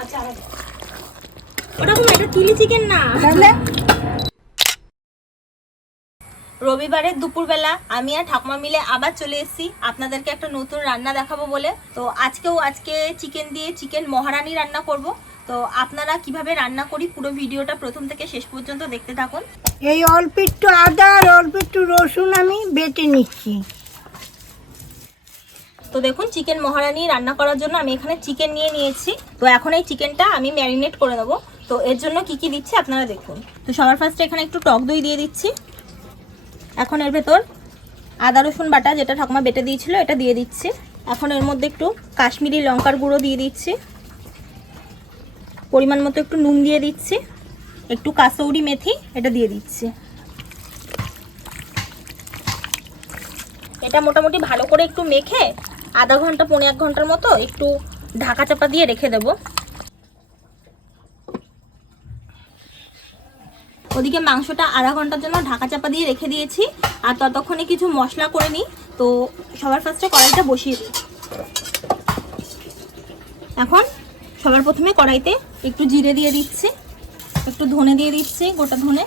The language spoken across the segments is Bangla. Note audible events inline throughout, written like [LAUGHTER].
আচ্ছা ওরকম এটা চিলি চিকেন না। তাহলে? রবিবারের দুপুরবেলা আমি আর ঠাকুমা মিলে আবার চলে এসেছি। আপনাদেরকে একটা নতুন রান্না দেখাবো বলে। তো আজকেও আজকে চিকেন দিয়ে চিকেন মহারানি রান্না করব। তো আপনারা কীভাবে রান্না করি পুরো ভিডিওটা প্রথম থেকে শেষ পর্যন্ত দেখতে থাকুন। এই অল্প একটু আদা আর অল্প একটু রসুন আমি বেটে নিচ্ছি। তো দেখুন চিকেন মহারানি রান্না করার জন্য আমি এখানে চিকেন নিয়ে নিয়েছি। তো এখন এই চিকেনটা আমি ম্যারিনেট করে দেবো তো এর জন্য কি কি দিচ্ছি আপনারা দেখুন। তো সবার ফার্স্টে এখানে একটু টক দই দিয়ে দিচ্ছি। এখন এর ভেতর আদা, রসুন বাটা, যেটা ঠাকুমা বেটে দিয়েছিল, এটা দিয়ে দিচ্ছি। এখন এর মধ্যে একটু কাশ্মীরি লঙ্কার গুঁড়ো দিয়ে দিচ্ছি। পরিমাণ মতো একটু নুন দিয়ে দিচ্ছি। একটু কাসৌরি মেথি, এটা দিয়ে দিচ্ছি। এটা মোটামুটি ভালো করে একটু মেখে আধা ঘণ্টা পনেরো এক ঘণ্টার মতো একটু ঢাকা চাপা দিয়ে রেখে দেব। ওদিকে মাংসটা আধা ঘণ্টার জন্য ঢাকা চাপা দিয়ে রেখে দিয়েছি, আর ততক্ষণে কিছু মশলা করে নিই। তো সবার ফার্স্টে কড়াইটা বসিয়ে দিই। এখন সবার প্রথমে কড়াইতে একটু জিরে দিয়ে দিচ্ছি, একটু ধনে দিয়ে দিচ্ছি, গোটা ধনে,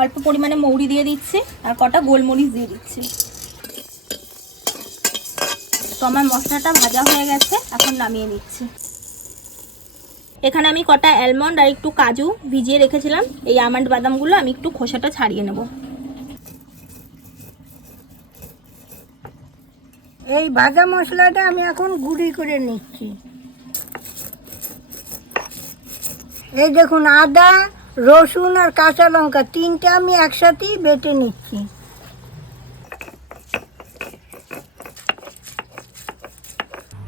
অল্প পরিমাণে মৌরি দিয়ে দিচ্ছি, আর কটা গোলমরিচ দিয়ে দিচ্ছি। আমার মশলাটা ভাজা হয়ে গেছে, এখন নামিয়ে নিচ্ছি। এখানে আমি কটা অ্যালমন্ড আর একটু কাজু ভিজিয়ে রেখেছিলাম। এই আমন্ড বাদামগুলো আমি একটু খোসাটা ছাড়িয়ে নেব। এই ভাজা মশলাটা আমি এখন গুঁড়ি করে নিচ্ছি। এই দেখুন, আদা, রসুন আর কাঁচা লঙ্কা তিনটা আমি একসাথেই বেটে নিচ্ছি।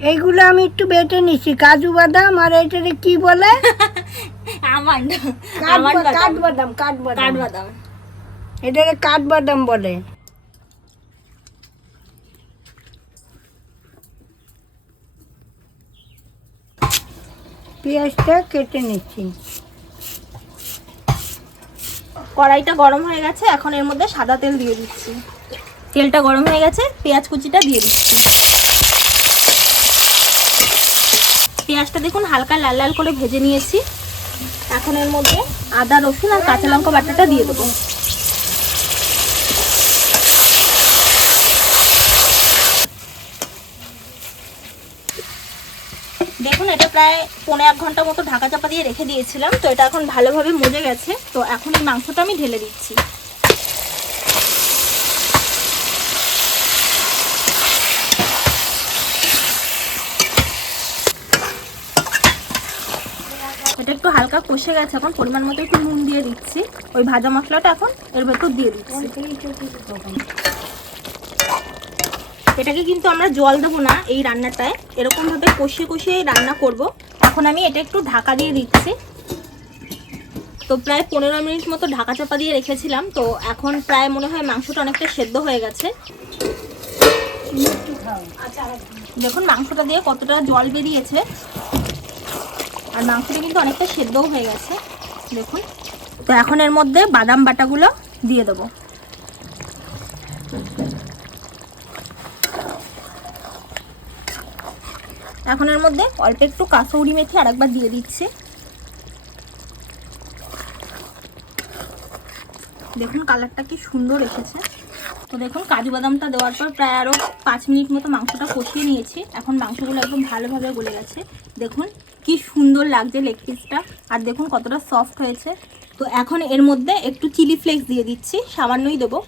এইগুলো আমি একটু বেটে নিচ্ছি কাজু বাদাম আর এটারে কি বলে? [LAUGHS] আমন্ড আমন্ড কাঠবাদাম কাঠবাদাম কাঠবাদাম এটারে কাঠবাদাম বলে। পেঁয়াজটা কেটে নিচ্ছি। কড়াইটা গরম হয়ে গেছে এখন এর মধ্যে সাদা তেল দিয়ে দিচ্ছি। তেলটা গরম হয়ে গেছে পেঁয়াজ কুচিটা দিয়ে দিচ্ছি। পেঁয়াজটা দেখুন হালকা লাল লাল করে ভেজে নিয়েছি। এখন এর মধ্যে আদা, রসুন আর কাঁচা লঙ্কা বাটাটা দিয়ে দেবো। দেখুন, এটা প্রায় পনেরো এক ঘণ্টা মতো ঢাকা চাপা দিয়ে রেখে দিয়েছিলাম, তো এটা এখন ভালোভাবে মজে গেছে। তো এখন এই মাংসটা আমি ঢেলে দিচ্ছি। এটা একটু হালকা কষে গেছে এখন পরিমাণ মতো একটু নুন দিয়ে দিচ্ছি। ওই ভাজা মশলাটা এখন এর ভেতর দিয়ে দিচ্ছি। এটাকে কিন্তু আমরা জল দেবো না এই রান্নাটায় এরকমভাবে কষিয়ে কষিয়ে রান্না করব। এখন আমি এটা একটু ঢাকা দিয়ে দিচ্ছি। তো প্রায় পনেরো মিনিট মতো ঢাকা চাপা দিয়ে রেখেছিলাম তো এখন প্রায় মনে হয় মাংসটা অনেকটা সেদ্ধ হয়ে গেছে। দেখুন মাংসটা দিয়ে কতটা জল বেরিয়েছে। আর মাংসটা কিন্তু অনেকটা সেদ্ধও হয়ে গেছে, দেখুন। তো এখন এর মধ্যে বাদাম বাটাগুলো দিয়ে দেবো। এখন এর মধ্যে অল্প একটু কাসৌরি মেথি আরেকবার দিয়ে দিচ্ছি। দেখুন কালারটা কি সুন্দর এসেছে। তো দেখুন কাজু বাদামটা দেওয়ার পর প্রায় আরও পাঁচ মিনিট মতো মাংসটা কষিয়ে নিয়েছি। এখন মাংসগুলো একদম ভালোভাবে গলে গেছে। দেখুন কি সুন্দর লাগছে লেগ পিসটা আর দেখুন কতটা সফট হয়েছে। তো এখন এর মধ্যে একটু চিলি ফ্লেক্স দিয়ে দিচ্ছি সামান্যই দেবো।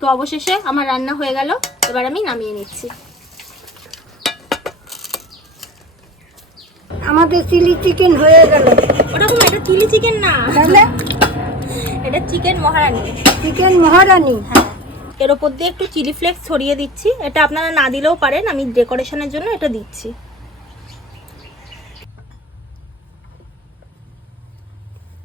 তো অবশেষে আমার রান্না হয়ে গেল এবার আমি নামিয়ে নিচ্ছি। আমাদের চিলি চিকেন হয়ে গেল। ওরকম এটা চিলি চিকেন না। তাহলে? এটা চিকেন মহারানি। চিকেন মহারানী? হ্যাঁ। এর ওপর দিয়ে একটু চিলি ফ্লেক্স ছড়িয়ে দিচ্ছি। এটা আপনারা না দিলেও পারেন, আমি ডেকোরেশনের জন্য এটা দিচ্ছি।